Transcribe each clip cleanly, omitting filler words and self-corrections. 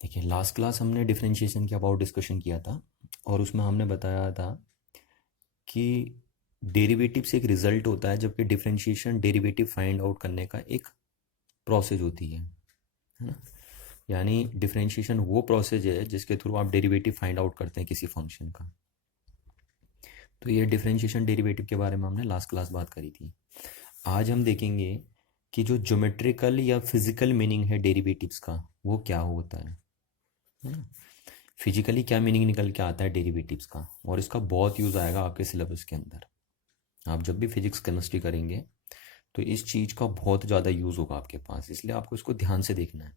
देखिए, last class हमने differentiation के अबाउट डिस्कशन किया था और उसमें हमने बताया था कि डेरिवेटिव से एक रिजल्ट होता है, जबकि डिफरेंशिएशन डेरिवेटिव फाइंड आउट करने का एक प्रोसेस होती है ना। यानी डिफरेंशिएशन वो प्रोसेस है जिसके थ्रू आप डेरिवेटिव फाइंड आउट करते हैं किसी फंक्शन का। तो ये डिफरेंशिएशन डेरिवेटिव के बारे में हमने लास्ट क्लास बात करी थी। आज हम देखेंगे कि जो ज्योमेट्रिकल या फिजिकल मीनिंग है डेरिवेटिव्स का वो क्या होता है ना। फिजिकली क्या मीनिंग निकल के आता है डेरिवेटिव्स का, और इसका बहुत यूज़ आएगा आपके सिलेबस के अंदर। आप जब भी फिजिक्स केमिस्ट्री करेंगे तो इस चीज़ का बहुत ज़्यादा यूज़ होगा आपके पास, इसलिए आपको इसको ध्यान से देखना है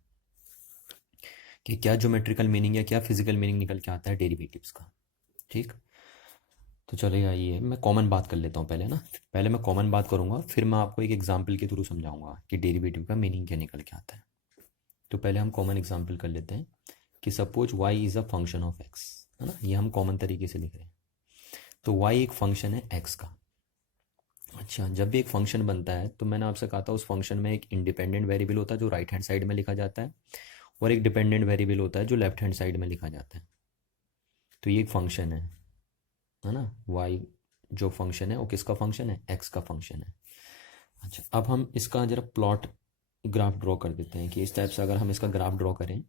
कि क्या ज्योमेट्रिकल मीनिंग या क्या फिजिकल मीनिंग निकल के आता है डेरिवेटिव्स का। ठीक, तो चलिए आइए मैं कॉमन बात कर लेता हूँ पहले ना। पहले मैं कॉमन बात करूँगा, फिर मैं आपको एक एग्जाम्पल के थ्रू समझाऊंगा कि डेरिवेटिव का मीनिंग क्या निकल के आता है। तो पहले हम कॉमन एग्जाम्पल कर लेते हैं कि suppose y is a function of x, है ना। ये हम कॉमन तरीके से लिख रहे हैं। तो y एक फंक्शन है x का। अच्छा, जब भी एक फंक्शन बनता है तो मैंने आपसे कहा था उस फंक्शन में एक इंडिपेंडेंट वेरिएबल होता है जो राइट हैंड साइड में लिखा जाता है, और एक डिपेंडेंट वेरिएबल होता है जो लेफ्ट हैंड साइड में लिखा जाता है। तो ये एक फंक्शन है ना। y जो फंक्शन है वो किसका फंक्शन है, x का फंक्शन है। अच्छा, अब हम इसका जरा प्लॉट ग्राफ ड्रॉ कर देते हैं कि इस टाइप से अगर हम इसका ग्राफ ड्रॉ करें।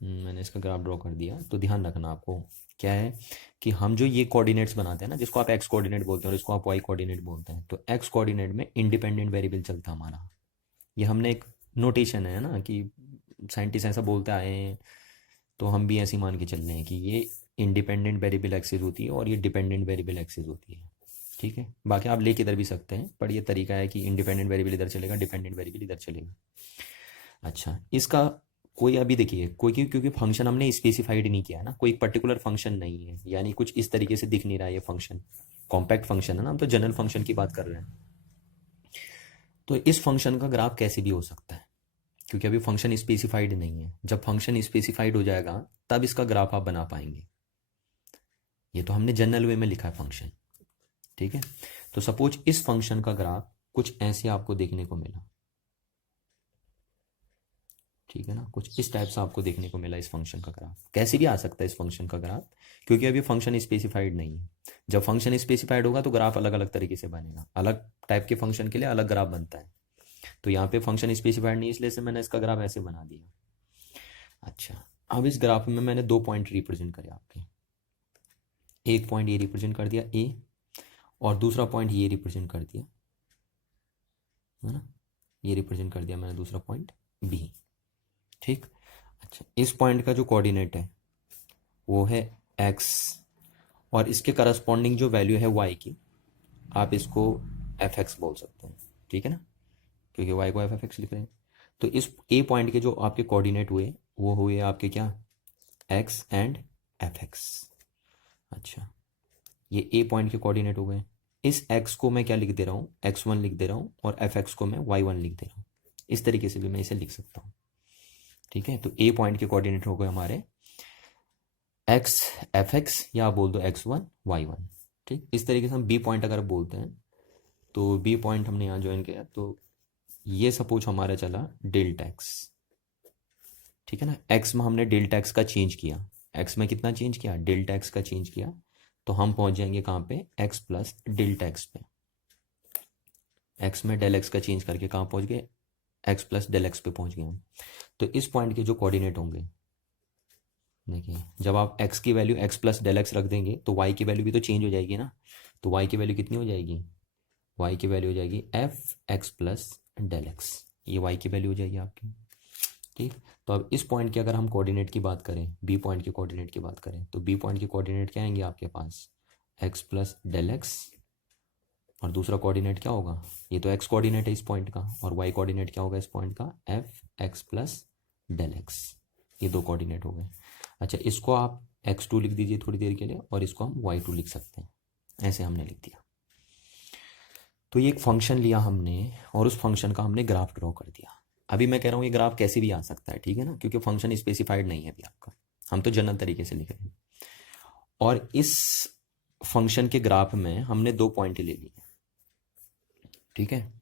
मैंने इसका ग्राफ ड्रॉ कर दिया। तो ध्यान रखना आपको क्या है कि हम जो ये कोऑर्डिनेट्स बनाते हैं ना, जिसको आप एक्स कोऑर्डिनेट बोलते हैं और इसको आप वाई कोऑर्डिनेट बोलते हैं, तो एक्स कोऑर्डिनेट में इंडिपेंडेंट वेरिएबल चलता है हमारा। ये हमने एक नोटेशन है ना कि साइंटिस्ट ऐसा बोलते आए हैं, तो हम भी ऐसे मान के चल रहे हैं कि ये इंडिपेंडेंट वेरिएबल एक्सेस होती है और ये डिपेंडेंट वेरिएबल एक्सेस होती है। ठीक है, बाकी आप ले किधर भी सकते हैं, पर ये तरीका है कि इंडिपेंडेंट वेरिएबल इधर चलेगा, डिपेंडेंट वेरिएबल इधर चलेगा। अच्छा, इसका कोई अभी देखिए कोई क्योंकि फंक्शन हमने स्पेसिफाइड नहीं किया है ना, कोई पर्टिकुलर फंक्शन नहीं है, यानी कुछ इस तरीके से दिख नहीं रहा है ये फंक्शन। कॉम्पैक्ट फंक्शन है ना, हम तो जनरल फंक्शन की बात कर रहे हैं। तो इस फंक्शन का ग्राफ कैसे भी हो सकता है, क्योंकि अभी फंक्शन स्पेसिफाइड नहीं है। जब फंक्शन स्पेसिफाइड हो जाएगा तब इसका ग्राफ आप बना पाएंगे। ये तो हमने जनरल वे में लिखा है फंक्शन। ठीक है, तो सपोज इस फंक्शन का ग्राफ कुछ ऐसे आपको देखने को मिला। ठीक है ना, कुछ इस टाइप से आपको देखने को मिला। इस फंक्शन का ग्राफ कैसे भी आ सकता है इस फंक्शन का ग्राफ, क्योंकि अभी फंक्शन स्पेसिफाइड नहीं है। जब फंक्शन स्पेसिफाइड होगा तो ग्राफ अलग अलग तरीके से बनेगा, अलग टाइप के फंक्शन के लिए अलग ग्राफ बनता है। तो यहाँ पे फंक्शन स्पेसिफाइड नहीं, इसलिए से मैंने इसका ग्राफ ऐसे बना दिया। अच्छा, अब इस ग्राफ में मैंने दो पॉइंट रिप्रेजेंट करे आपके। एक पॉइंट ये रिप्रेजेंट कर दिया ए, और दूसरा पॉइंट ये रिप्रेजेंट कर दिया, है ना। ये रिप्रेजेंट कर दिया मैंने दूसरा पॉइंट बी। ठीक। अच्छा, इस पॉइंट का जो कोऑर्डिनेट है वो है एक्स, और इसके करस्पॉन्डिंग जो वैल्यू है वाई की, आप इसको एफ एक्स बोल सकते हैं। ठीक है ना, क्योंकि वाई को एफ एफ एक्स लिख रहे हैं। तो इस ए पॉइंट के जो आपके कोऑर्डिनेट हुए वो हुए आपके क्या, एक्स एंड एफ एक्स। अच्छा, ये ए पॉइंट के कोऑर्डिनेट हो गए। इस एक्स को मैं क्या लिख दे रहा हूँ, एक्स वन लिख दे रहा हूँ, और एफ एक्स को मैं वाई वन लिख दे रहा हूँ। इस तरीके से भी मैं इसे लिख सकता हूँ। ठीक है, तो ए पॉइंट के कोऑर्डिनेट हो गए हमारे एक्स एफ एक्स, या आप बोल दो एक्स वन वाई वन। ठीक, इस तरीके से हम बी पॉइंट अगर बोलते हैं तो बी पॉइंट हमने यहाँ ज्वाइन किया, तो ये सपोज हमारा चला डेल्टा एक्स। ठीक है ना, एक्स में हमने डेल्टा एक्स का चेंज किया। एक्स में कितना चेंज किया, डेल्टा एक्स का चेंज किया। तो हम पहुंच जाएंगे कहाँ पे, एक्स प्लस डेल्टा एक्स पे। एक्स में डेल एक्स का चेंज करके कहाँ पहुंच गए, एक्स प्लस डेल एक्स पे पहुंच गए हम। तो इस पॉइंट के जो कोऑर्डिनेट होंगे, देखिए जब आप x की value x plus del x रख देंगे तो y की वैल्यू भी तो चेंज हो जाएगी ना। तो y की वैल्यू कितनी हो जाएगी, y की वैल्यू हो जाएगी f x plus del x. ये y की वैल्यू हो जाएगी आपकी। ठीक, तो अब इस पॉइंट के अगर हम कोऑर्डिनेट की बात करें, b पॉइंट के कोऑर्डिनेट की बात करें, तो b पॉइंट के कोऑर्डिनेट क्या आएंगे आपके पास, x प्लस डेल एक्स, और दूसरा कोऑर्डिनेट क्या होगा, ये तो x कोऑर्डिनेट है इस पॉइंट का, और y कोऑर्डिनेट क्या होगा इस पॉइंट का, f x plus del x. ये दो कोऑर्डिनेट हो गए। अच्छा, इसको आप x2 लिख दीजिए थोड़ी देर के लिए, और इसको हम y2 लिख सकते हैं। ऐसे हमने लिख दिया। तो ये एक फंक्शन लिया हमने और उस फंक्शन का हमने ग्राफ ड्रॉ कर दिया। अभी मैं कह रहा हूँ ये ग्राफ कैसे भी आ सकता है, ठीक है ना, क्योंकि फंक्शन स्पेसिफाइड नहीं है अभी आपका, हम तो जनरल तरीके से लिख रहे हैं। और इस फंक्शन के ग्राफ में हमने दो पॉइंट ले लिए। ठीक है,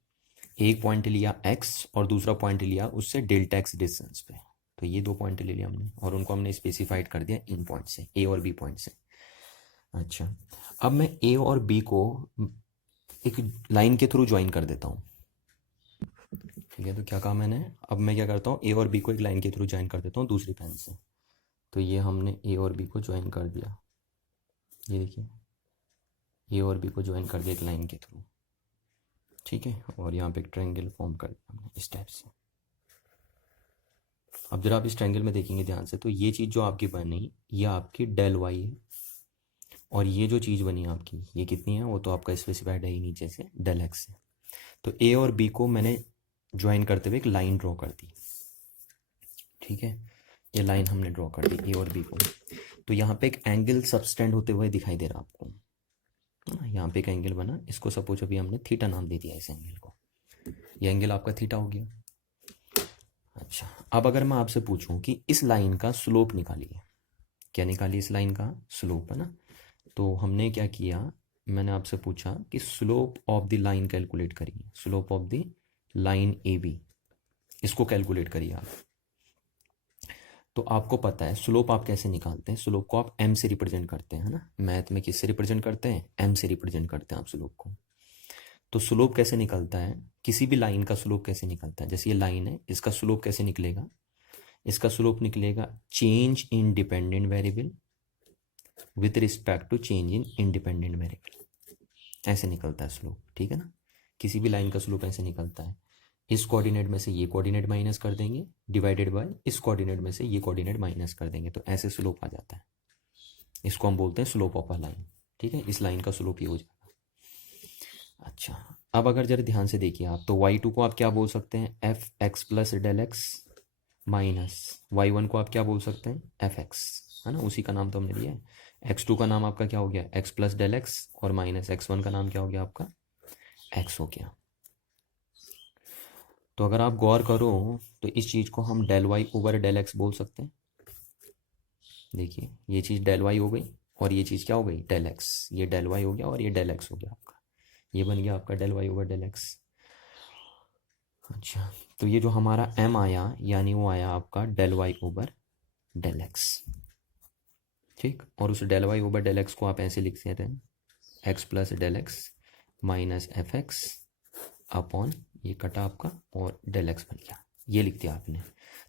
एक पॉइंट लिया x और दूसरा पॉइंट लिया उससे डेल्टा एक्स डिस्टेंस पे। तो ये 2 पॉइंट ले लिया हमने और उनको हमने स्पेसिफाइड कर दिया इन पॉइंट से, ए और बी पॉइंट से। अच्छा, अब मैं ए और बी को एक लाइन के थ्रू ज्वाइन कर देता हूँ। ठीक है, तो क्या कहा मैंने, अब मैं क्या करता हूँ, ए और बी को एक लाइन के थ्रू ज्वाइन कर देता हूँ दूसरी पेन से। तो ये हमने ए और बी को ज्वाइन कर दिया, ये देखिए ए और बी को ज्वाइन कर दिया एक लाइन के थ्रू। ठीक है, और यहाँ पे एक ट्रायंगल फॉर्म कर दिया हमने इस टाइप से। अब जरा आप इस ट्रायंगल में देखेंगे ध्यान से, तो ये चीज़ जो आपकी बनी ये आपकी डेल वाई है, और ये जो चीज़ बनी आपकी ये कितनी है, वो तो आपका स्पेसिफाइड है ही नीचे से, डेल एक्स है। तो ए और बी को मैंने ज्वाइन करते हुए एक लाइन ड्रॉ कर दी। ठीक है, ये लाइन हमने ड्रॉ कर दी ए और बी को। तो यहाँ पे एक एंगल सबस्टेंड होते हुए दिखाई दे रहा आपको, है ना। यहाँ पे एक एंगल बना, इसको सपोज अभी हमने थीटा नाम दे दिया इस एंगल को, ये एंगल आपका थीटा हो गया। अच्छा, अब अगर मैं आपसे पूछूं कि इस लाइन का स्लोप निकालिए, क्या निकालिए, इस लाइन का स्लोप, है ना। तो हमने क्या किया, मैंने आपसे पूछा कि slope of the line calculate करिए, slope of the line A B, इसको कैलकुलेट करिए आप। तो आपको पता है स्लोप आप कैसे निकालते हैं, स्लोप को आप एम से रिप्रेजेंट करते हैं, है ना। मैथ में किससे रिप्रेजेंट करते हैं, एम से रिप्रेजेंट करते हैं आप स्लोप को। तो स्लोप कैसे निकलता है, किसी भी लाइन का स्लोप कैसे निकलता है, जैसे ये लाइन है, इसका स्लोप कैसे निकलेगा, इसका स्लोप निकलेगा change in dependent variable with respect to change in independent variable, ऐसे निकलता है स्लोप। ठीक है ना, किसी भी लाइन का स्लोप ऐसे निकलता है, इस कोऑर्डिनेट में से ये कोऑर्डिनेट माइनस कर देंगे, डिवाइडेड बाय इस कोऑर्डिनेट में से ये कोऑर्डिनेट माइनस कर देंगे, तो ऐसे स्लोप आ जाता है। इसको हम बोलते हैं स्लोप ऑफ अ लाइन। ठीक है, इस लाइन का स्लोप ये हो जाएगा। अच्छा, अब अगर जरा ध्यान से देखिए आप, तो y2 को आप क्या बोल सकते हैं, f x plus del x minus y1 को आप क्या बोल सकते हैं, एफ एक्स, है ना, उसी का नाम तो हमने लिया है। x2 का नाम आपका क्या हो गया, एक्स प्लस डेल एक्स, और माइनस x1 का नाम क्या हो गया आपका, x हो गया। तो अगर आप गौर करो तो इस चीज़ को हम del y over del x बोल सकते हैं। देखिए ये चीज़ डेल वाई हो गई और ये चीज़ क्या हो गई, डेल एक्स, ये डेल वाई हो गया और ये डेल एक्स हो गया आपका, ये बन गया आपका del y over del x. अच्छा, तो ये जो हमारा m आया यानी वो आया आपका del y over del x. ठीक, और उस del y over del x को आप ऐसे लिख सकते हैं, x plus del x minus f x upon ये कटा आपका और डेल एक्स बन गया, ये लिख दिया आपने।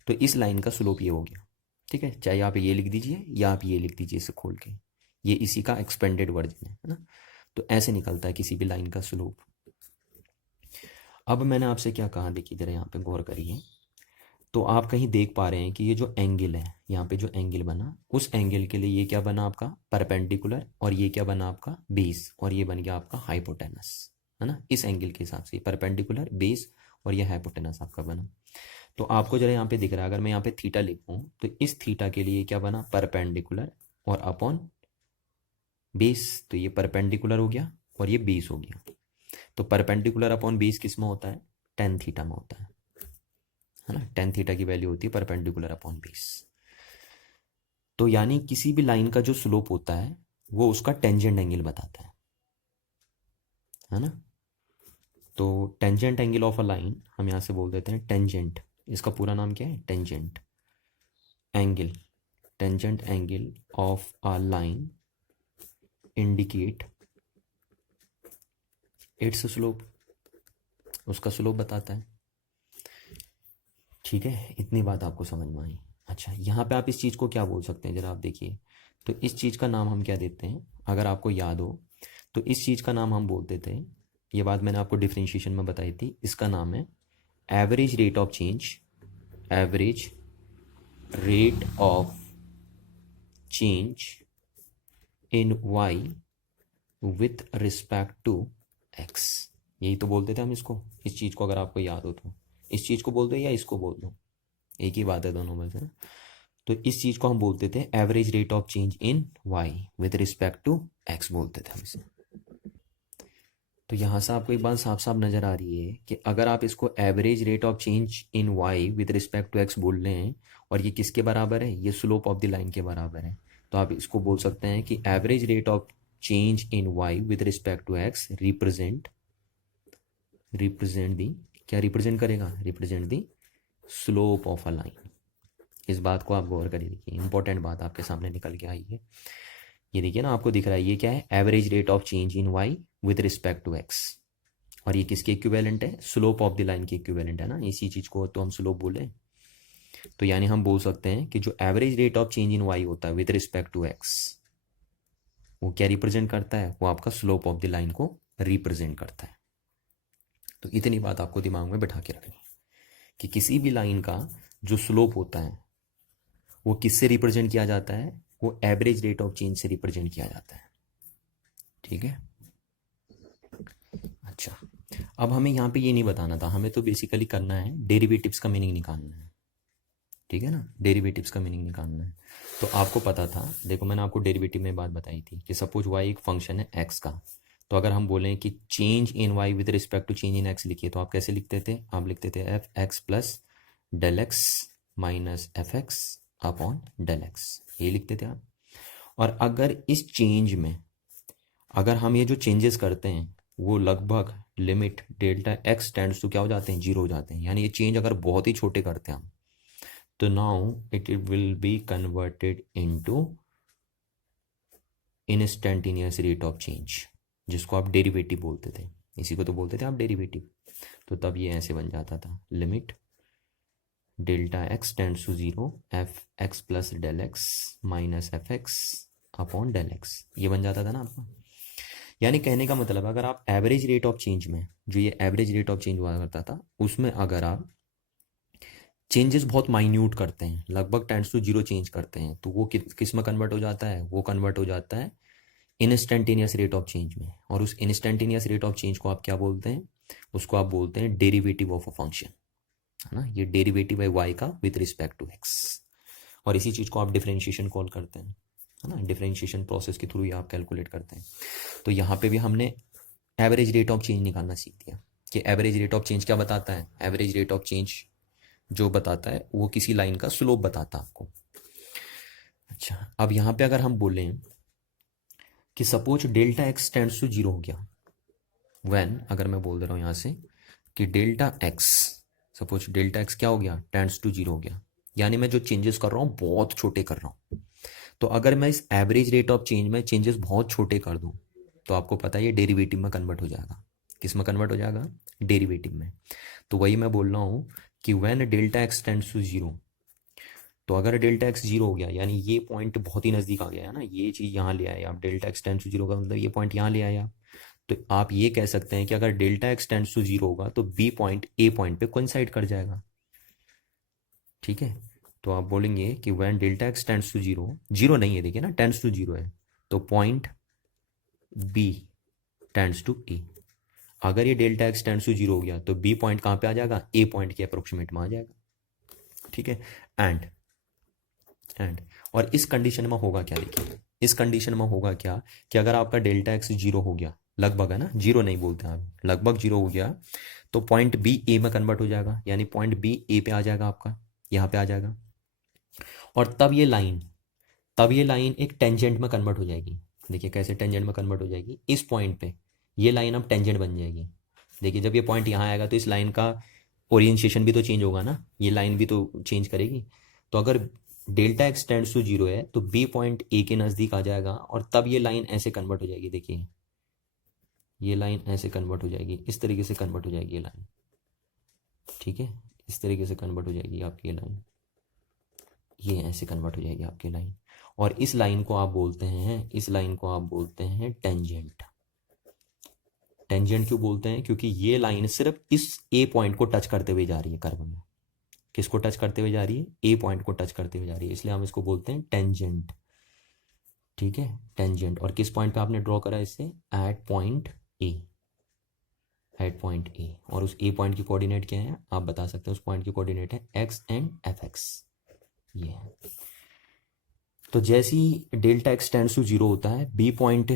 तो इस लाइन का स्लोप ये हो गया। ठीक है, चाहे आप ये लिख दीजिए या आप ये लिख दीजिए इसे खोल के, ये इसी का एक्सपेंडेड वर्जन है ना। तो ऐसे निकलता है किसी भी लाइन का स्लोप। अब मैंने आपसे क्या कहा, देखिए जरा यहाँ पे गौर करिए, तो आप कहीं देख पा रहे हैं कि ये जो एंगल है, यहाँ पे जो एंगल बना, उस एंगल के लिए ये क्या बना आपका परपेंडिकुलर, और ये क्या बना आपका बेस, और ये बन गया आपका हाइपोटेनस, है ना। इस एंगल के हिसाब से परपेंडिकुलर, बेस और ये हाइपोटेनस आपका बना। तो आपको जरा यहाँ पे दिख रहा है, अगर मैं यहाँ पे थीटा लिखूँ तो इस थीटा के लिए क्या बना, परपेंडिकुलर और अपॉन बेस, तो ये परपेंडिकुलर हो गया और ये बेस हो गया। तो परपेंडिकुलर अपॉन बेस किस में होता है, टेन थीटा में होता है ना। टेन थीटा की वैल्यू होती है परपेंडिकुलर अपॉन बेस। तो यानी किसी भी लाइन का जो स्लोप होता है वो उसका टेंजेंट एंगल बताता है ना। तो tangent angle of a line हम यहाँ से बोल देते हैं टेंजेंट, इसका पूरा नाम क्या है, tangent angle, tangent angle of a line indicate it's slope, उसका स्लोप बताता है। ठीक है, इतनी बात आपको समझ में आई। अच्छा, यहाँ पे आप इस चीज़ को क्या बोल सकते हैं, जरा आप देखिए, तो इस चीज़ का नाम हम क्या देते हैं, अगर आपको याद हो तो इस चीज़ का नाम हम बोलते थे, ये बात मैंने आपको डिफरेंशिएशन में बताई थी, इसका नाम है average rate of change, average rate of change in y with respect to x, यही तो बोलते थे हम इसको, इस चीज़ को अगर आपको याद हो तो, इस चीज़ को बोल दो या इसको बोल दो, एक ही बात है दोनों में से ना। तो इस चीज़ को हम बोलते थे average rate of change in y with respect to x बोलते थे हम इसे। तो यहाँ से आपको एक बात साफ साफ नज़र आ रही है कि अगर आप इसको average rate of change in y with respect to x बोल रहे हैं और ये किसके बराबर है, ये स्लोप ऑफ द लाइन के बराबर है, तो आप इसको बोल सकते हैं कि average rate of change in y with respect to x represent the, क्या रिप्रेजेंट करेगा, represent the slope of a line. इस बात को आप गौर करिए, देखिए इंपॉर्टेंट बात आपके सामने निकल के आई है। ये देखिए ना, आपको दिख रहा है ये क्या है, average rate of change in y with respect to x. और ये किसके इक्विवेलेंट है, स्लोप ऑफ द लाइन के इक्विवेलेंट है ना, इसी चीज को तो हम स्लोप बोले। तो यानी हम बोल सकते हैं कि जो average rate of change in y होता है विद रिस्पेक्ट टू एक्स, वो क्या रिप्रेजेंट करता है, वो आपका स्लोप ऑफ द लाइन को रिप्रेजेंट करता है। तो इतनी बात आपको दिमाग में बैठा के रखनी कि किसी भी लाइन का जो स्लोप होता है वो किससे रिप्रेजेंट किया जाता है, वो एवरेज रेट ऑफ चेंज से रिप्रेजेंट किया जाता है। ठीक है, अच्छा, अब हमें यहाँ पे ये नहीं बताना था, हमें तो बेसिकली करना है डेरिवेटिव्स का मीनिंग निकालना है। ठीक है ना, डेरिवेटिव्स का मीनिंग निकालना है। तो आपको पता था, देखो मैंने आपको डेरिवेटिव में बात बताई थी कि सपोज वाई एक फंक्शन है एक्स का, तो अगर हम बोलें कि change in y with respect to change in x लिखिए, तो आप कैसे लिखते थे, आप लिखते थे f x plus del x minus f x upon del x, ये लिखते थे आप। और अगर इस चेंज में अगर हम ये जो चेंजेस करते हैं वो लगभग limit delta x tends to क्या हो जाते हैं, जीरो हो जाते हैं, यानी ये चेंज अगर बहुत ही छोटे करते हैं हम, तो now it will be converted into instantaneous rate of change, जिसको आप डेरिवेटिव बोलते थे, इसी को तो बोलते थे आप डेरिवेटिव। तो तब ये ऐसे बन जाता था, limit delta x tends to zero f x plus del x minus f x upon del x, ये बन जाता था ना आपका। यानी कहने का मतलब, अगर आप एवरेज रेट ऑफ चेंज में, जो ये एवरेज रेट ऑफ चेंज हुआ करता था, उसमें अगर आप चेंजेस बहुत माइन्यूट करते हैं, लगभग टेंड्स टू जीरो चेंज करते हैं, तो वो किस में कन्वर्ट हो जाता है, वो कन्वर्ट हो जाता है इंस्टेंटेनियस रेट ऑफ चेंज में। और उस इंस्टेंटेनियस रेट ऑफ चेंज को आप क्या बोलते हैं, उसको आप बोलते हैं डेरिवेटिव ऑफ अ फंक्शन, है ना, ये डेरिवेटिव है वाई का विद रिस्पेक्ट टू एक्स। और इसी चीज को आप डिफरेंशिएशन कॉल करते हैं, है ना, डिफरेंशिएशन प्रोसेस के थ्रू ही आप कैलकुलेट करते हैं। तो यहाँ पे भी हमने एवरेज रेट ऑफ चेंज निकालना सीख दिया कि एवरेज रेट ऑफ चेंज क्या बताता है, एवरेज रेट ऑफ चेंज जो बताता है वो किसी लाइन का स्लोप बताता है आपको। अच्छा, अब यहाँ पे अगर हम बोलें कि suppose delta x tends to zero हो गया, व्हेन, अगर मैं बोल दे रहा हूँ यहाँ से कि delta x, suppose delta x क्या हो गया, टेंड्स टू जीरो हो गया, यानी मैं जो चेंजेस कर रहा हूँ बहुत छोटे कर रहा हूँ। तो अगर मैं इस एवरेज रेट ऑफ चेंज में चेंजेस बहुत छोटे कर दूँ, तो आपको पता है ये डेरिवेटिव में कन्वर्ट हो जाएगा। किस में कन्वर्ट हो जाएगा, डेरिवेटिव में। तो वही मैं बोल रहा हूँ कि when delta x tends to zero, तो अगर डेल्टा एक्स जीरो हो गया, यानी ये पॉइंट बहुत ही नज़दीक आ गया है ना, ये चीज़ यहाँ ले आए आप, delta x tends to zero का मतलब ये पॉइंट यहाँ ले आए आप। तो आप ये कह सकते हैं कि अगर delta x tends to zero होगा तो बी पॉइंट ए पॉइंट पे कोइंसाइड कर जाएगा। ठीक है, तो आप बोलेंगे कि when delta x tends to zero, zero नहीं है देखिए ना, टेंड्स टू जीरो है, तो point B tends to A. अगर ये delta x tends to zero हो गया तो बी पॉइंट कहाँ पे आ जाएगा, ए पॉइंट के अप्रोक्सीमेट में आ जाएगा। ठीक है, एंड और इस कंडीशन में होगा क्या, देखिए इस कंडीशन में होगा क्या कि अगर आपका डेल्टा एक्स जीरो हो गया, लगभग, है ना, जीरो नहीं बोलते आप, लगभग जीरो हो गया, तो पॉइंट बी ए में कन्वर्ट हो जाएगा, यानी पॉइंट बी ए पे आ जाएगा आपका, यहाँ पे आ जाएगा। और तब ये लाइन एक टेंजेंट में कन्वर्ट हो जाएगी। देखिए कैसे टेंजेंट में कन्वर्ट हो जाएगी, इस पॉइंट पे ये लाइन अब टेंजेंट बन जाएगी। देखिए जब ये पॉइंट यहाँ आएगा तो इस लाइन का ओरिएंटेशन भी तो चेंज होगा ना, ये लाइन भी तो चेंज करेगी। तो अगर delta x tends to zero है तो बी पॉइंट ए के नज़दीक आ जाएगा, और तब ये लाइन ऐसे कन्वर्ट हो जाएगी। देखिए ये लाइन ऐसे कन्वर्ट हो जाएगी, इस तरीके से कन्वर्ट हो जाएगी ये लाइन। ठीक है, इस तरीके से कन्वर्ट हो जाएगी आपकी ये लाइन, ये ऐसे कन्वर्ट हो जाएगी आपकी लाइन। और इस लाइन को आप बोलते हैं, इस लाइन को आप बोलते हैं टेंजेंट। टेंजेंट क्यों बोलते हैं, क्योंकि ये लाइन सिर्फ इस ए पॉइंट को टच करते हुए जा रही है कर्व में। किसको टच करते हुए जा रही है, ए पॉइंट को टच करते हुए जा रही है, इसलिए हम इसको बोलते हैं टेंजेंट। ठीक है, टेंजेंट। और किस पॉइंट पे आपने ड्रॉ करा इससे, at point A, at point A. और उस ए पॉइंट की कोऑर्डिनेट क्या है आप बता सकते हैं, उस पॉइंट की कोऑर्डिनेट है एक्स एंड एफ एक्स, ये है। तो जैसी delta x tends to zero होता है, बी पॉइंट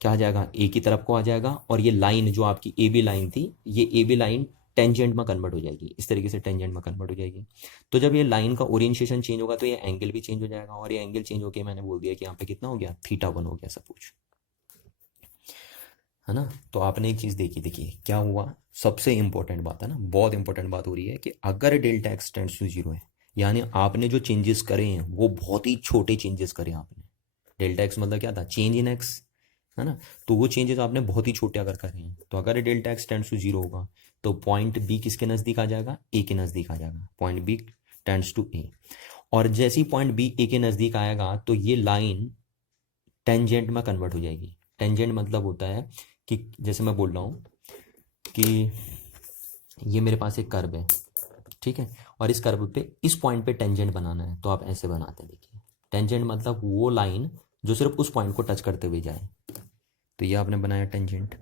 क्या आ जाएगा, ए की तरफ को आ जाएगा, और ये लाइन जो आपकी ए बी लाइन थी, ये ए बी लाइन टेंजेंट में कन्वर्ट हो जाएगी, इस तरीके से टेंजेंट में कन्वर्ट हो जाएगी। तो जब ये लाइन का ओरिएंटेशन चेंज होगा तो ये एंगल भी चेंज हो जाएगा, और ये एंगल चेंज होकर मैंने बोल दिया कि यहाँ पे कितना हो गया, θ1 हो गया सपोज, है ना। तो आपने एक चीज़ देखी, देखिए क्या हुआ, सबसे इंपॉर्टेंट बात है ना, बहुत इंपॉर्टेंट बात हो रही है कि अगर delta x tends to zero है, यानी आपने जो चेंजेस करे हैं वो बहुत ही छोटे चेंजेस करे आपने। डेल्टा एक्स मतलब क्या था, चेंज इन एक्स, है ना। तो वो चेंजेस आपने बहुत ही छोटे अगर करे हैं, तो अगर delta x tends to zero होगा तो पॉइंट बी किसके नज़दीक आ जाएगा, ए के नज़दीक आ जाएगा, पॉइंट बी टेंड्स टू ए। और जैसे ही पॉइंट बी ए के नज़दीक आएगा तो ये लाइन टेंजेंट में कन्वर्ट हो जाएगी। टेंजेंट मतलब होता है कि जैसे मैं बोल रहा हूँ कि ये मेरे पास एक कर्व है, ठीक है, और इस कर्व पे इस पॉइंट पे टेंजेंट बनाना है, तो आप ऐसे बनाते हैं। देखिए टेंजेंट मतलब वो लाइन जो सिर्फ उस पॉइंट को टच करते हुए जाए, तो ये आपने बनाया टेंजेंट।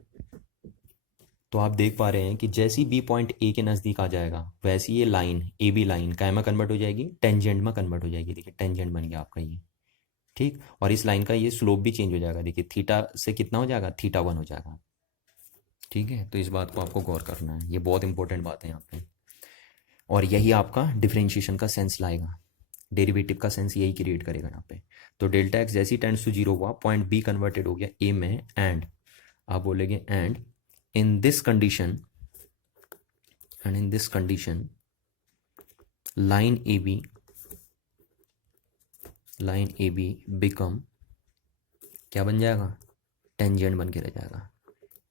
तो आप देख पा रहे हैं कि जैसी बी पॉइंट ए के नज़दीक आ जाएगा वैसी ये लाइन ए बी लाइन काय में कन्वर्ट हो जाएगी, टेंजेंट में कन्वर्ट हो जाएगी। देखिए टेंजेंट बन गया आपका ये, ठीक। और इस लाइन का ये स्लोप भी चेंज हो जाएगा, देखिए थीटा से कितना हो जाएगा, थीटा 1 हो जाएगा, ठीक है। तो इस बात को आपको गौर करना है, ये बहुत इंपॉर्टेंट बात है यहाँ पे, और यही आपका डिफरेंशिएशन का सेंस लाएगा, डेरिवेटिव का सेंस यही क्रिएट करेगा यहाँ पे। तो डेल्टा एक्स जैसी टेंड्स टू जीरो हुआ, पॉइंट बी कन्वर्टेड हो गया ए में, एंड आप बोलेंगे and in this condition, and in this condition line A be become क्या बन जाएगा, टेंजेंट बन के रह जाएगा,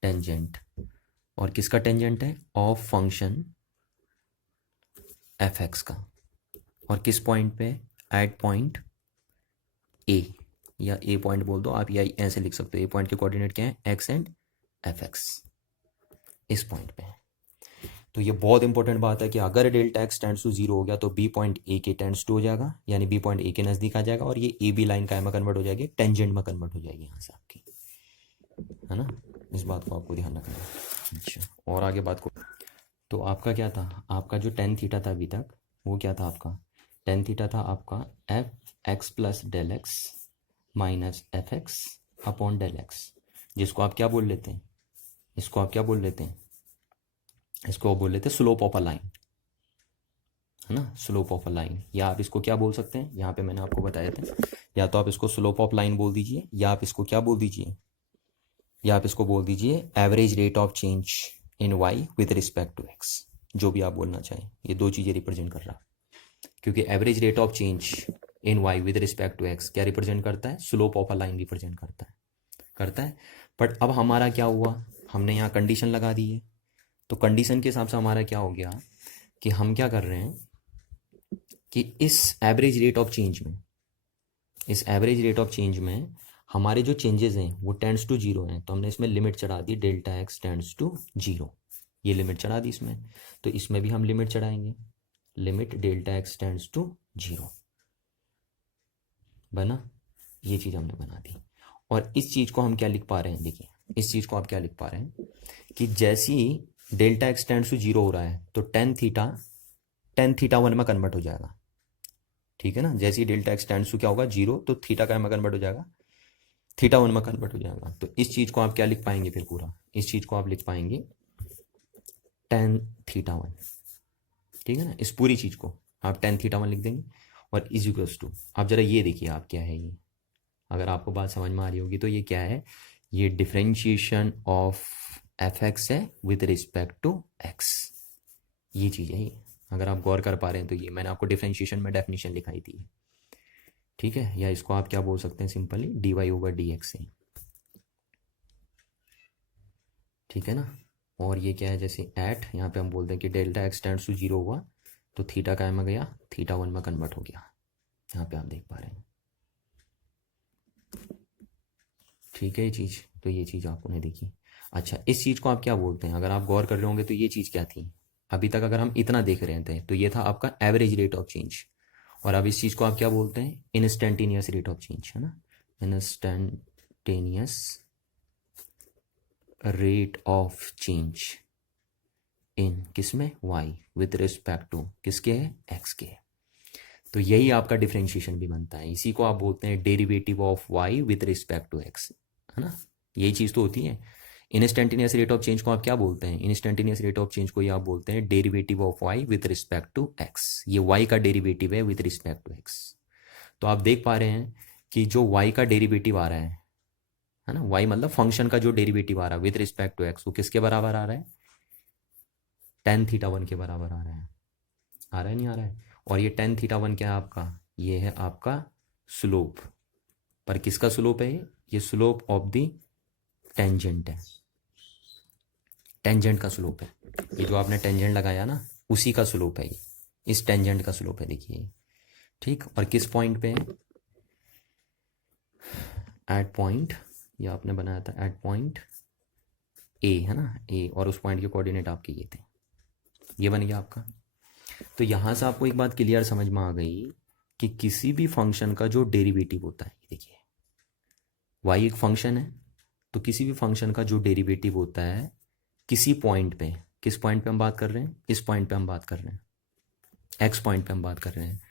टेंजेंट। और किसका टेंजेंट है, ऑफ फंक्शन एफ एक्स का, और किस पॉइंट पे, एट पॉइंट ए, या ए पॉइंट बोल दो आप, या ऐसे लिख सकते हो, ए पॉइंट के कोऑर्डिनेट क्या है, एक्स एंड एफ एक्स, इस पॉइंट पे। तो ये बहुत इंपॉर्टेंट बात है कि अगर delta x tends to zero हो गया तो बी पॉइंट ए के टेंड्स टू हो जाएगा, यानी बी पॉइंट ए के नज़दीक आ जाएगा, और ये ए बी लाइन काय में कन्वर्ट हो जाएगी, टेंजेंट में कन्वर्ट हो जाएगी यहाँ से आपकी, है ना। इस बात को आपको ध्यान रखना है। अच्छा, और आगे बात को, तो आपका क्या था, आपका जो टेन थीटा था अभी तक वो क्या था आपका, टेन थीटा था आपका f x plus del x minus f x upon del x, जिसको आप क्या बोल लेते हैं, इसको आप क्या बोल लेते हैं, इसको बोल लेते हैं स्लोप ऑफ अ लाइन, है ना, स्लोप ऑफ अ लाइन। या आप इसको क्या बोल सकते हैं, यहाँ पे मैंने आपको बताया था, या तो आप इसको स्लोप ऑफ लाइन बोल दीजिए, या आप इसको क्या बोल दीजिए, या आप इसको बोल दीजिए average rate of change in y with respect to x, जो भी आप बोलना चाहें, ये दो चीज़ें रिप्रेजेंट कर रहा, क्योंकि average rate of change in y with respect to x क्या रिप्रेजेंट करता है, slope of a line represent करता है। बट अब हमारा क्या हुआ, हमने यहाँ कंडीशन लगा दी है, तो कंडीशन के हिसाब से हमारा क्या हो गया कि हम क्या कर रहे हैं कि इस एवरेज रेट ऑफ चेंज में, इस एवरेज रेट ऑफ चेंज में हमारे जो चेंजेस हैं वो टेंड्स टू जीरो हैं, तो हमने इसमें लिमिट चढ़ा दी, delta x tends to zero, ये लिमिट चढ़ा दी इसमें, तो इसमें भी हम लिमिट चढ़ाएंगे, limit delta x tends to zero, बना, ये चीज़ हमने बना दी। और इस चीज़ को हम क्या लिख पा रहे हैं, देखिए इस चीज़ को आप क्या लिख पा रहे हैं कि जैसी delta x tends to zero हो रहा है तो टेन थीटा 1 में कन्वर्ट हो जाएगा, ठीक है ना। जैसे ही डेल्टा एक्स टेंड्स टू क्या होगा, जीरो, तो थीटा क्या में कन्वर्ट हो जाएगा, थीटा 1 में कन्वर्ट हो जाएगा। तो इस चीज़ को आप क्या लिख पाएंगे फिर पूरा, इस चीज़ को आप लिख पाएंगे टेन थीटा 1, ठीक है ना, इस पूरी चीज़ को आप टेन थीटा 1 लिख देंगे, और इज इक्वल्स टू, आप जरा ये देखिए आप क्या है ये, अगर आपको बात समझ में आ रही होगी तो ये क्या है, ये डिफरेंशिएशन ऑफ एफ एक्स है विद रिस्पेक्ट टू एक्स, ये चीज़ है ये। अगर आप गौर कर पा रहे हैं तो ये मैंने आपको डिफरेंशिएशन में डेफिनेशन लिखाई थी, ठीक है, या इसको आप क्या बोल सकते हैं, simply d y over d x है, ठीक है ना। और ये क्या है, जैसे एट, यहाँ पे हम बोलते हैं कि delta x tends to zero हुआ तो थीटा काय में गया, थीटा 1 में कन्वर्ट हो गया, यहाँ पे आप देख पा रहे हैं, ठीक है ये चीज़। तो ये चीज़ आपने देखी। अच्छा, इस चीज़ को आप क्या बोलते हैं, अगर आप गौर कर रहे होंगे तो ये चीज़ क्या थी, अभी तक अगर हम इतना देख रहे थे तो ये था आपका एवरेज रेट ऑफ चेंज, और अब इस चीज़ को आप क्या बोलते हैं, इंस्टेंटेनियस रेट ऑफ चेंज, है ना, इंस्टेंटेनियस रेट ऑफ चेंज इन किसमें, वाई विथ रिस्पेक्ट टू किसके है, एक्स के। तो यही आपका डिफरेंशिएशन भी बनता है, इसी को आप बोलते हैं derivative of y with respect to x, है ना, यही चीज़ तो होती है। इंस्टेंटेनियस रेट ऑफ चेंज को आप क्या बोलते हैं, इंस्टेंटेनियस रेट ऑफ चेंज को ये आप बोलते हैं derivative of y with respect to x, ये वाई का डेरिवेटिव है विथ रिस्पेक्ट टू एक्स। तो आप देख पा रहे हैं कि जो वाई का डेरिवेटिव आ रहा है ना, वाई मतलब फंक्शन का जो डेरिवेटिव आ रहा है विथ रिस्पेक्ट टू एक्स, वो किसके बराबर आ रहा है, टेन थीटा 1 के बराबर आ रहा है नहीं आ रहा है। और ये tan θ1 क्या है आपका, ये है आपका स्लोप। पर किसका स्लोप है ये स्लोप ऑफ द टेंजेंट है, टेंजेंट का स्लोप है। ये जो आपने टेंजेंट लगाया ना उसी का स्लोप है ये, इस टेंजेंट का स्लोप है देखिए, ठीक। और किस पॉइंट पे है, एट पॉइंट, ये आपने बनाया था एट पॉइंट ए, है ना, ए, और उस पॉइंट के कोऑर्डिनेट आपके ये थे, ये बन गया आपका। तो यहाँ से आपको एक बात क्लियर समझ में आ गई कि किसी भी फंक्शन का जो डेरिवेटिव होता है, देखिए वाई एक फंक्शन है, तो किसी भी फंक्शन का जो डेरिवेटिव होता है किसी पॉइंट पे, किस पॉइंट पे हम बात कर रहे हैं, इस पॉइंट पे हम बात कर रहे हैं, एक्स पॉइंट पे हम बात कर रहे हैं,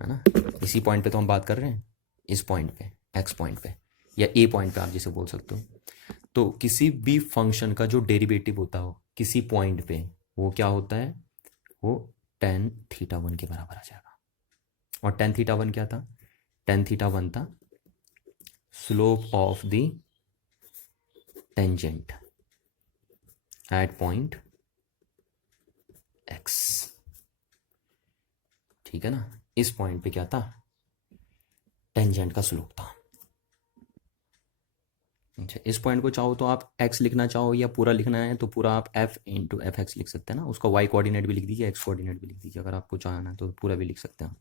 है ना, इसी पॉइंट पे तो हम बात कर रहे हैं, इस पॉइंट पे, एक्स पॉइंट पे या ए पॉइंट पे आप जिसे बोल सकते हो। तो किसी भी फंक्शन का जो डेरिवेटिव होता हो किसी पॉइंट पे, वो क्या होता है, वो tan θ1 के बराबर आ जाएगा। और tan θ1 क्या था, tan θ1 था slope of the tangent eight point x, ठीक है ना। इस पॉइंट पे क्या था, टेंजेंट का स्लोप था। अच्छा, इस पॉइंट को चाहो तो आप x लिखना चाहो या पूरा लिखना है तो पूरा आप f इंटू एफ एक्स लिख सकते हैं ना, उसका y कोऑर्डिनेट भी लिख दीजिए, x कोऑर्डिनेट भी लिख दीजिए, अगर आपको चाहना है तो पूरा भी लिख सकते हैं।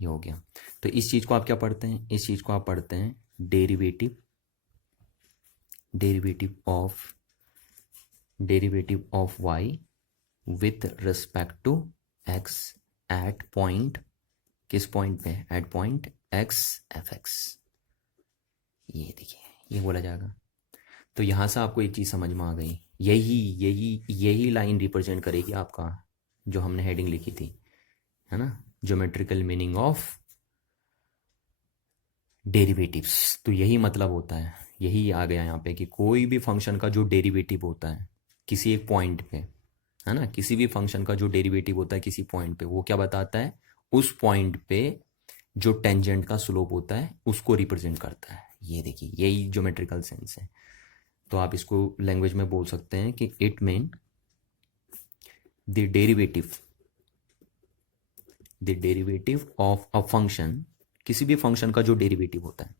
ये हो गया। तो इस चीज़ को आप क्या पढ़ते हैं, इस चीज़ को आप पढ़ते हैं derivative, derivative of y with respect to x at point, किस पॉइंट पे, at point x f x. ये देखिए ये बोला जाएगा। तो यहाँ से आपको एक चीज़ समझ में आ गई, यही लाइन रिप्रेजेंट करेगी आपका जो हमने हेडिंग लिखी थी, है ना, ज्योमेट्रिकल मीनिंग ऑफ डेरिवेटिव्स। तो यही मतलब होता है, यही आ गया यहाँ पे कि कोई भी फंक्शन का जो डेरिवेटिव होता है किसी एक पॉइंट पे, है ना, किसी भी फंक्शन का जो डेरिवेटिव होता है किसी पॉइंट पे, वो क्या बताता है, उस पॉइंट पे जो टेंजेंट का स्लोप होता है उसको रिप्रेजेंट करता है। ये देखिए यही ज्योमेट्रिकल सेंस है। तो आप इसको लैंग्वेज में बोल सकते हैं कि it mean the derivative of a function, किसी भी फंक्शन का जो डेरिवेटिव होता है,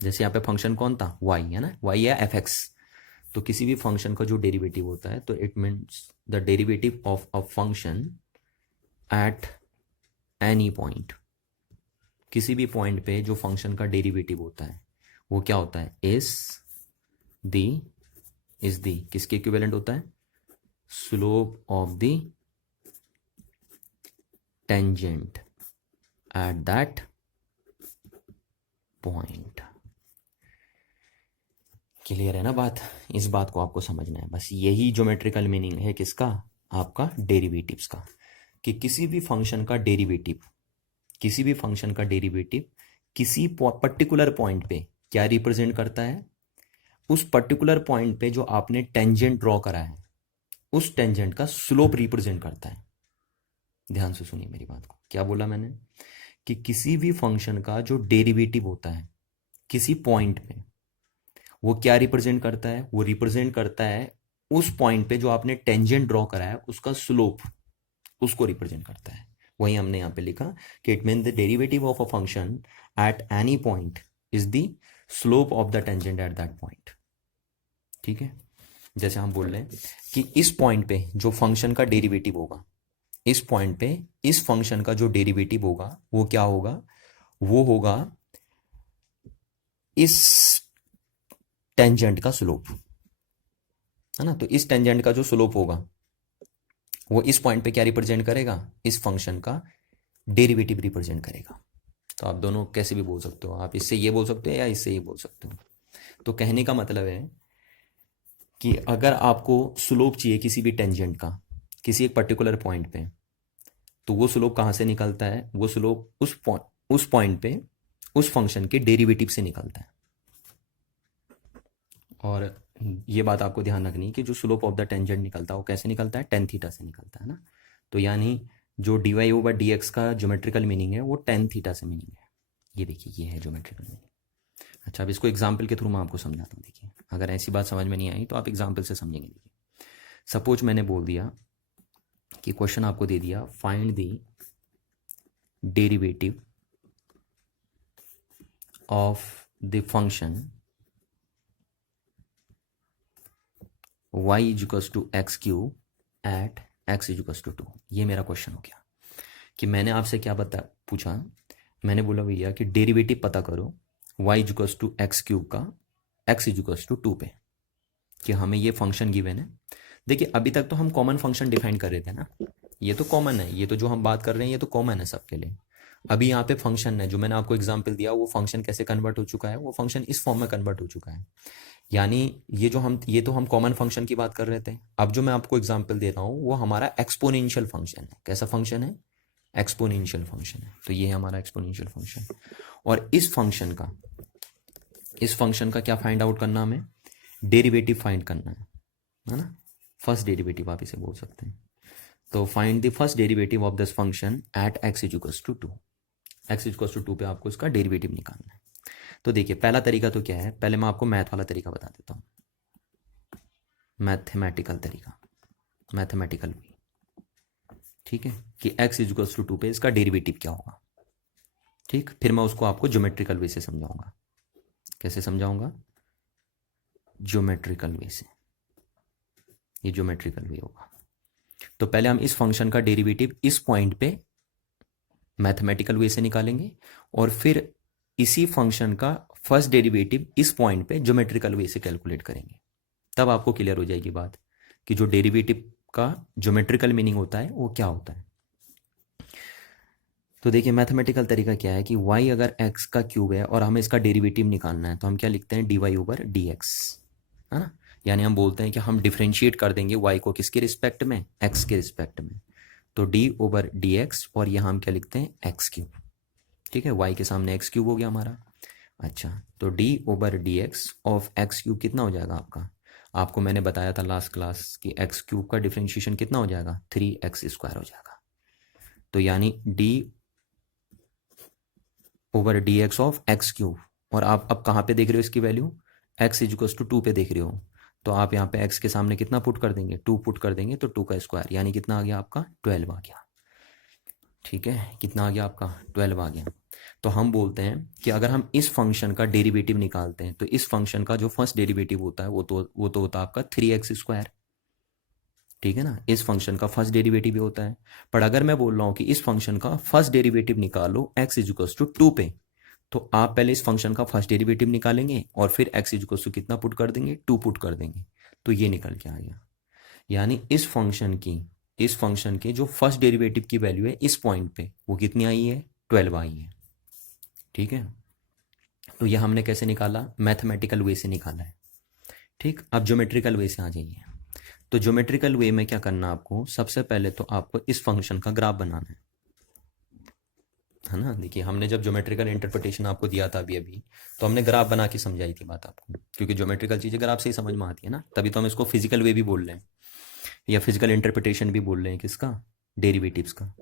जैसे यहाँ पे फंक्शन कौन था, y है ना, y या एफ एक्स। तो किसी भी फंक्शन का जो डेरिवेटिव होता है तो it means the derivative of a function at any point, किसी भी पॉइंट पे जो फंक्शन का डेरिवेटिव होता है वो क्या होता है, इज दी किसके इक्विवेलेंट होता है, slope of the tangent at that point. Clear है ना बात, इस बात को आपको समझना है। बस यही ज्योमेट्रिकल मीनिंग है किसका, आपका डेरिवेटिव्स का, कि किसी भी फंक्शन का डेरिवेटिव, किसी भी फंक्शन का डेरिवेटिव किसी पर्टिकुलर पॉइंट पे क्या रिप्रेजेंट करता है, उस पर्टिकुलर पॉइंट पे जो आपने टेंजेंट ड्रॉ करा है उस टेंजेंट का स्लोप रिप्रेजेंट करता है। ध्यान से सुनिए मेरी बात को, क्या बोला मैंने, कि किसी भी फंक्शन का जो डेरिवेटिव होता है किसी पॉइंट पे वो क्या रिप्रेजेंट करता है, वो रिप्रेजेंट करता है उस पॉइंट पे जो आपने टेंजेंट ड्रॉ करा है उसका स्लोप, उसको रिप्रेजेंट करता है। वही हमने यहाँ पे लिखा कि it mean the derivative of a function at any point is the slope of the tangent at that point. ठीक है, जैसे हम बोल रहे हैं कि इस पॉइंट पे जो फंक्शन का डेरिवेटिव होगा, इस पॉइंट पे इस फंक्शन का जो डेरिवेटिव होगा वो क्या होगा, वो होगा इस टेंजेंट का स्लोप, है ना। तो इस टेंजेंट का जो स्लोप होगा वो इस पॉइंट पे क्या रिप्रेजेंट करेगा, इस फंक्शन का डेरिवेटिव रिप्रेजेंट करेगा। तो आप दोनों कैसे भी बोल सकते हो, आप इससे ये बोल सकते हो या इससे ये बोल सकते हो। तो कहने का मतलब है कि अगर आपको स्लोप चाहिए किसी भी टेंजेंट का किसी एक पर्टिकुलर पॉइंट पे, तो वो स्लोप कहाँ से निकलता है, वो स्लोप उस पॉइंट पे उस फंक्शन के डेरिवेटिव से निकलता है। और ये बात आपको ध्यान रखनी है कि जो स्लोप ऑफ द टेंजेंट निकलता है वो कैसे निकलता है, टेन थीटा से निकलता है ना। तो यानी जो d y over d x का ज्योमेट्रिकल मीनिंग है वो टेन थीटा से मीनिंग है। ये देखिए ये है ज्योमेट्रिकल मीनिंग। अच्छा, अब इसको एग्जाम्पल के थ्रू मैं आपको समझाता हूँ। देखिए अगर ऐसी बात समझ में नहीं आई तो आप एग्जाम्पल से समझेंगे। देखिए सपोज मैंने बोल दिया कि क्वेश्चन आपको दे दिया, find the derivative of the function y equals to x cube at x equals to 2। ये मेरा क्वेश्चन हो गया कि मैंने आपसे क्या पूछा। मैंने बोला भैया कि डेरिवेटिव पता करो y equals to x cube का x इक्वल्स टू 2 पे, कि हमें ये फंक्शन गिवन है। देखिए अभी तक तो हम कॉमन फंक्शन डिफाइन कर रहे थे ना, ये तो कॉमन है, ये तो जो हम बात कर रहे हैं ये तो कॉमन है सबके लिए। अभी यहाँ पे फंक्शन है, जो मैंने आपको एग्जांपल दिया वो फंक्शन कैसे कन्वर्ट हो चुका है, वो फंक्शन इस फॉर्म में कन्वर्ट हो चुका है। यानी ये तो हम कॉमन फंक्शन की बात कर रहे थे। अब जो मैं आपको एग्जांपल दे रहा हूँ वो हमारा एक्सपोनेंशियल फंक्शन है। कैसा फंक्शन है? एक्सपोनेंशियल फंक्शन है। तो ये है हमारा एक्सपोनेंशियल फंक्शन। और इस फंक्शन का क्या फाइंड आउट करना, हमें डेरिवेटिव फाइंड करना है ना। फर्स्ट डेरिवेटिव आप इसे बोल सकते हैं। तो find the first derivative of this function at x equals to 2। X equals to 2 पे आपको इसका डेरिवेटिव निकालना है। तो देखिए पहला तरीका तो क्या है, पहले मैं आपको मैथ वाला तरीका बता देता हूँ, मैथमेटिकल तरीका, मैथमेटिकल वे। ठीक है, कि x इक्वल्स टू 2 पे इसका डेरिवेटिव क्या होगा। ठीक, फिर मैं उसको आपको ज्योमेट्रिकल वे से समझाऊंगा। कैसे समझाऊंगा? ज्योमेट्रिकल वे से। ये ज्योमेट्रिकल वे होगा। तो पहले हम इस फंक्शन का डेरिवेटिव इस पॉइंट पे मैथमेटिकल वे से निकालेंगे, और फिर इसी फंक्शन का फर्स्ट डेरिवेटिव इस पॉइंट पे ज्योमेट्रिकल वे से कैलकुलेट करेंगे। तब आपको क्लियर हो जाएगी बात कि जो डेरिवेटिव का ज्योमेट्रिकल मीनिंग होता है वो क्या होता है। तो देखिए मैथमेटिकल तरीका क्या है कि y अगर x का क्यूब है और हमें इसका डेरिवेटिव निकालना है, तो हम क्या लिखते हैं, dy ओवर dx, है ना। यानी हम बोलते हैं कि हम डिफ्रेंशिएट कर देंगे y को किसके रिस्पेक्ट में, x के रिस्पेक्ट में। तो d ओवर dx, और यहाँ हम क्या लिखते हैं, एक्स क्यूब। ठीक है, y के सामने एक्स क्यूब हो गया हमारा। अच्छा, तो d over dx of x cube कितना हो जाएगा आपका। आपको मैंने बताया था लास्ट क्लास कि एक्स क्यूब का डिफ्रेंशिएशन कितना हो जाएगा, 3x² हो जाएगा। तो यानी d over dx of x cube, और आप अब कहाँ पे देख रहे हो इसकी वैल्यू, x इक्वल्स टू 2 पे देख रहे हो। तो आप यहाँ पे x के सामने कितना पुट कर देंगे, 2 पुट कर देंगे, तो 2 का स्क्वायर, यानी कितना आ गया आपका, 12 आ गया। ठीक है, कितना आ गया आपका, 12 आ गया। तो हम बोलते हैं कि अगर हम इस फंक्शन का डेरिवेटिव निकालते हैं, तो इस फंक्शन का जो फर्स्ट डेरिवेटिव होता है वो तो होता है आपका 3x²। ठीक है ना, इस फंक्शन का फर्स्ट डेरिवेटिव भी होता है। पर अगर मैं बोल रहा हूँ कि इस फंक्शन का फर्स्ट डेरिवेटिव निकालो x इक्वल्स टू 2 पे, तो आप पहले इस फंक्शन का फर्स्ट डेरिवेटिव निकालेंगे और फिर x इक्वल्स टू कितना पुट कर देंगे, 2 पुट कर देंगे, तो ये निकल के आ गया। यानी इस फंक्शन के जो फर्स्ट डेरिवेटिव की वैल्यू है इस पॉइंट पे वो कितनी आई है, 12 आई है। ठीक है, तो यह हमने कैसे निकाला, मैथमेटिकल वे से निकाला है। ठीक, अब ज्योमेट्रिकल वे से आ जाइए। तो ज्योमेट्रिकल वे में क्या करना आपको, सबसे पहले तो आपको इस फंक्शन का ग्राफ बनाना है ना। देखिए हमने जब ज्योमेट्रिकल इंटरप्रिटेशन आपको दिया था अभी तो हमने ग्राफ बना के समझाई थी बात आपको, क्योंकि ज्योमेट्रिकल चीज़ें ग्राफ से ही समझ में आती है ना, तभी तो हम इसको फिजिकल वे भी बोल रहे हैं या फिजिकल इंटरप्रिटेशन भी बोल रहे हैं, किसका, डेरिवेटिव्स का।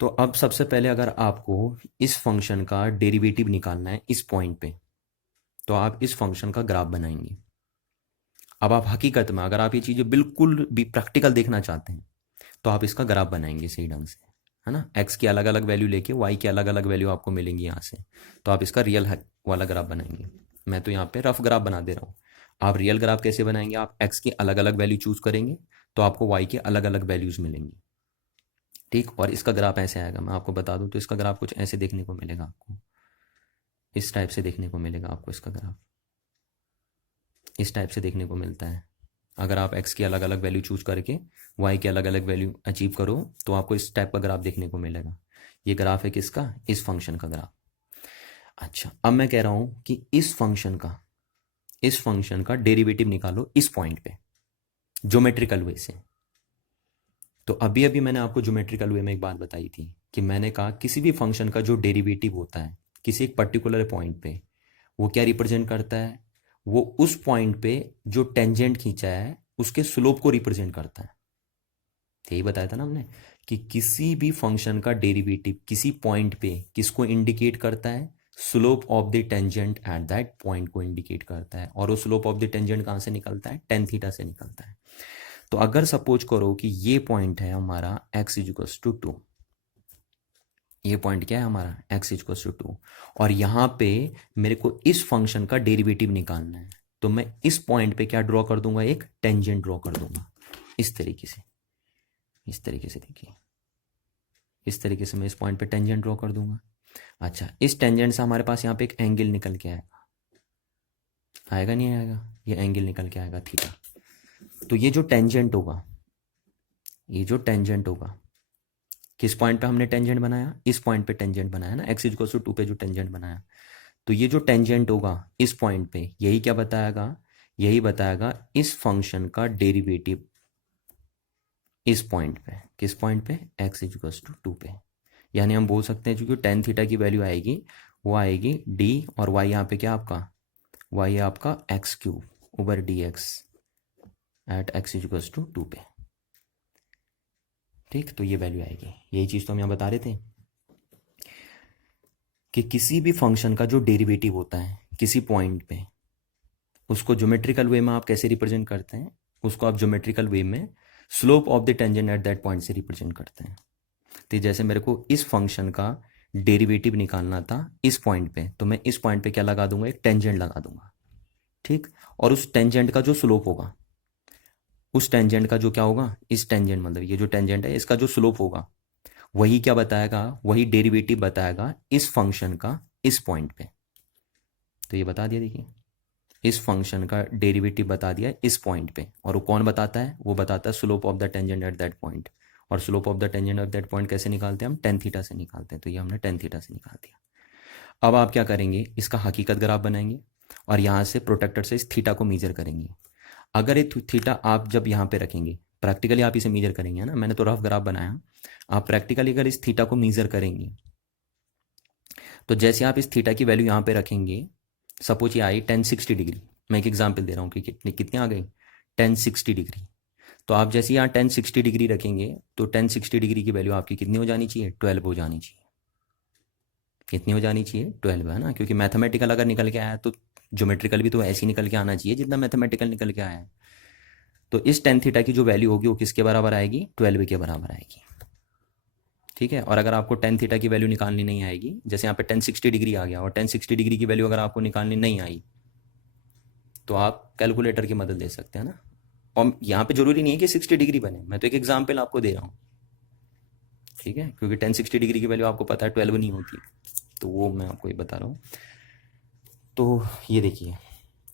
तो अब सबसे पहले अगर आपको इस फंक्शन का डेरिवेटिव निकालना है इस पॉइंट पे, तो आप इस फंक्शन का ग्राफ बनाएंगे। अब आप हकीकत में अगर आप ये चीज़ें बिल्कुल भी प्रैक्टिकल देखना चाहते हैं तो आप इसका ग्राफ बनाएंगे सही ढंग से, है ना। एक्स की अलग अलग वैल्यू लेके वाई की अलग अलग वैल्यू आपको मिलेंगी यहाँ से, तो आप इसका रियल वाला ग्राफ बनाएंगे। मैं तो यहाँ पे रफ ग्राफ बना दे रहा हूँ। आप रियल ग्राफ कैसे बनाएंगे, आप एक्स की अलग अलग वैल्यू चूज करेंगे तो आपको वाई की अलग अलग वैल्यूज मिलेंगी। ठीक, और इसका ग्राफ ऐसे आएगा, मैं आपको बता दूँ तो इसका ग्राफ कुछ ऐसे देखने को मिलेगा आपको, इस टाइप से देखने को मिलेगा आपको। इसका ग्राफ इस टाइप से देखने को मिलता है। अगर आप x की अलग अलग वैल्यू चूज करके y की अलग अलग वैल्यू अचीव करो तो आपको इस टाइप का ग्राफ देखने को मिलेगा। ये ग्राफ है किसका, इस फंक्शन का ग्राफ। अच्छा, अब मैं कह रहा हूँ कि इस फंक्शन का डेरिवेटिव निकालो इस पॉइंट पे ज्योमेट्रिकल वे से। तो अभी अभी मैंने आपको ज्योमेट्रिकल वे में एक बात बताई थी कि मैंने कहा किसी भी फंक्शन का जो डेरिवेटिव होता है किसी एक पर्टिकुलर पॉइंट पे, वो क्या रिप्रेजेंट करता है, वो उस पॉइंट पे जो टेंजेंट खींचा है उसके स्लोप को रिप्रेजेंट करता है। यही बताया था ना हमने कि किसी भी फंक्शन का डेरिवेटिव किसी पॉइंट पे किसको इंडिकेट करता है, slope of the tangent at that point को इंडिकेट करता है। और वो स्लोप ऑफ द टेंजेंट कहाँ से निकलता है, tan थीटा से निकलता है। तो अगर सपोज करो कि ये पॉइंट है हमारा x इक्वल्स टू 2, ये पॉइंट क्या है हमारा, x इक्वल्स टू 2, और यहाँ पे मेरे को इस फंक्शन का डेरिवेटिव निकालना है, तो मैं इस पॉइंट पे क्या ड्रॉ कर दूंगा, एक टेंजेंट ड्रॉ कर दूंगा इस तरीके से, इस तरीके से देखिए, इस तरीके से मैं इस पॉइंट पे टेंजेंट ड्रॉ कर दूंगा। अच्छा, इस टेंजेंट से हमारे पास यहाँ पे एक एंगल निकल के आएगा, आएगा नहीं आएगा, ये एंगल निकल के आएगा थीटा। तो ये जो टेंजेंट होगा, ये जो टेंजेंट होगा, किस पॉइंट पे हमने टेंजेंट बनाया, इस पॉइंट पे टेंजेंट बनाया ना, x इक्वल टू 2 पे जो टेंजेंट बनाया, तो ये जो टेंजेंट होगा इस पॉइंट पे, यही क्या बताएगा, यही बताएगा इस फंक्शन का डेरिवेटिव इस पॉइंट पे, किस पॉइंट पे, x इक्वल टू 2 पे। यानी हम बोल सकते हैं जो टेन थीटा की वैल्यू आएगी वो आएगी d, और y यहाँ पे क्या आपका, y है आपका x cube over d x at x equal to 2 पे। ठीक, तो ये वैल्यू आएगी, यही चीज़ तो हम यहाँ बता रहे थे कि किसी भी फंक्शन का जो डेरिवेटिव होता है किसी पॉइंट पे, उसको ज्योमेट्रिकल वे में आप कैसे रिप्रेजेंट करते हैं, उसको आप ज्योमेट्रिकल वे में slope of the tangent at that point से रिप्रेजेंट करते हैं। तो जैसे मेरे को इस फंक्शन का डेरिवेटिव निकालना था इस पॉइंट पे, तो मैं इस पॉइंट पे क्या लगा दूंगा, एक टेंजेंट लगा दूंगा। ठीक, और उस टेंजेंट का जो स्लोप होगा, उस टेंजेंट का जो क्या होगा, इस टेंजेंट मतलब ये जो टेंजेंट है इसका जो स्लोप होगा, वही क्या बताएगा, वही डेरिवेटिव बताएगा इस फंक्शन का इस पॉइंट पे। तो ये बता दिया, देखिए इस फंक्शन का डेरिवेटिव बता दिया इस पॉइंट पे, और वो कौन बताता है, वो बताता है slope of the tangent at that point. और slope of the tangent at that point कैसे निकालते हैं, हम टेन थीटा से निकालते हैं। तो ये हमने टेन थीटा से निकाल दिया। अब आप क्या करेंगे, इसका हकीकत ग्राफ बनाएंगे और यहाँ से प्रोटेक्टर से इस थीटा को मेजर करेंगे। अगर ये थीटा आप जब यहाँ पे रखेंगे, प्रैक्टिकली आप इसे मेजर करेंगे ना, मैंने तो रफ ग्राफ बनाया, आप प्रैक्टिकली अगर इस थीटा को मेजर करेंगे तो जैसे आप इस थीटा की वैल्यू यहाँ पे रखेंगे, सपोज ये आई 1060 डिग्री, मैं एक एग्जांपल दे रहा हूँ कि कितनी आ गई 1060 डिग्री। तो आप जैसे यहाँ 1060 डिग्री रखेंगे तो 1060 डिग्री की वैल्यू आपकी कितनी हो जानी चाहिए, 12 हो जानी चाहिए। कितनी हो जानी चाहिए, 12 है ना, क्योंकि मैथमेटिकल अगर निकल के आया है तो ज्योमेट्रिकल भी तो ऐसे ही निकल के आना चाहिए जितना मैथमेटिकल निकल के आया है। तो इस टेन थीटा की जो वैल्यू होगी वो किसके बराबर आएगी, 12 के बराबर आएगी। ठीक है, और अगर आपको टेन थीटा की वैल्यू निकालनी नहीं आएगी, जैसे यहाँ पे 1060 डिग्री आ गया और 1060 डिग्री की वैल्यू अगर आपको निकालनी नहीं आई तो आप कैलकुलेटर की मदद ले सकते हैं ना। और यहाँ पे जरूरी नहीं है कि 60 डिग्री बने, मैं तो एक एग्जाम्पल आपको दे रहा हूँ। ठीक है, क्योंकि 1060 डिग्री की वैल्यू आपको पता है 12 नहीं होती, तो वो मैं आपको ये बता रहा हूँ। तो ये देखिए,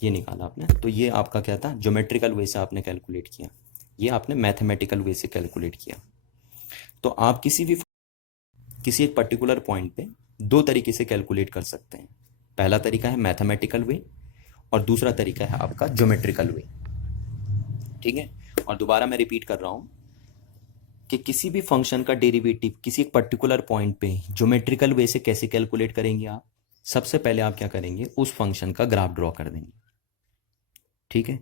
ये निकाला आपने, तो ये आपका क्या था, ज्योमेट्रिकल वे से आपने कैलकुलेट किया, ये आपने मैथमेटिकल वे से कैलकुलेट किया। तो आप किसी एक पर्टिकुलर पॉइंट पे दो तरीके से कैलकुलेट कर सकते हैं। पहला तरीका है मैथमेटिकल वे और दूसरा तरीका है आपका ज्योमेट्रिकल वे। ठीक है, और दोबारा मैं रिपीट कर रहा हूं कि किसी भी फंक्शन का डेरिवेटिव किसी एक पर्टिकुलर पॉइंट पे ज्योमेट्रिकल वे से कैसे कैलकुलेट करेंगे आप, सबसे पहले आप क्या करेंगे, उस फंक्शन का ग्राफ ड्रॉ कर देंगे। ठीक है,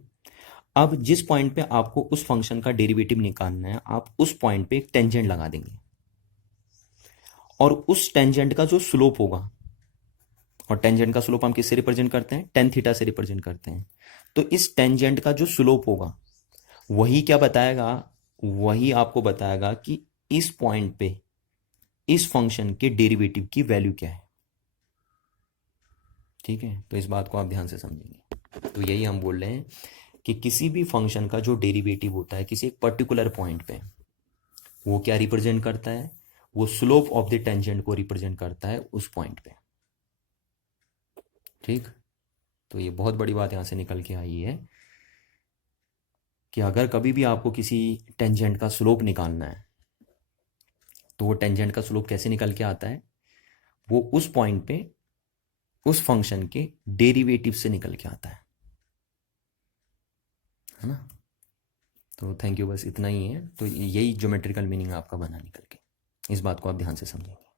अब जिस पॉइंट पे आपको उस फंक्शन का डेरिवेटिव निकालना है, आप उस पॉइंट पे एक टेंजेंट लगा देंगे, और उस टेंजेंट का जो स्लोप होगा, और टेंजेंट का स्लोप हम किससे रिप्रेजेंट करते हैं, टेन थीटा से रिप्रेजेंट करते हैं। तो इस टेंजेंट का जो स्लोप होगा वही क्या बताएगा, वही आपको बताएगा कि इस पॉइंट पे इस फंक्शन के डेरिवेटिव की वैल्यू क्या है। ठीक है, तो इस बात को आप ध्यान से समझेंगे। तो यही हम बोल रहे हैं कि किसी भी फंक्शन का जो डेरिवेटिव होता है किसी एक पर्टिकुलर पॉइंट पे, वो क्या रिप्रेजेंट करता है, वो स्लोप ऑफ द टेंजेंट को रिप्रेजेंट करता है उस पॉइंट पे। ठीक, तो ये बहुत बड़ी बात यहां से निकल के आई है कि अगर कभी भी आपको किसी टेंजेंट का स्लोप निकालना है तो वो टेंजेंट का स्लोप कैसे निकल के आता है, वो उस पॉइंट पे उस फंक्शन के डेरिवेटिव से निकल के आता है ना। तो थैंक यू, बस इतना ही है। तो यही ज्योमेट्रिकल मीनिंग आपका बना निकल के, इस बात को आप ध्यान से समझेंगे।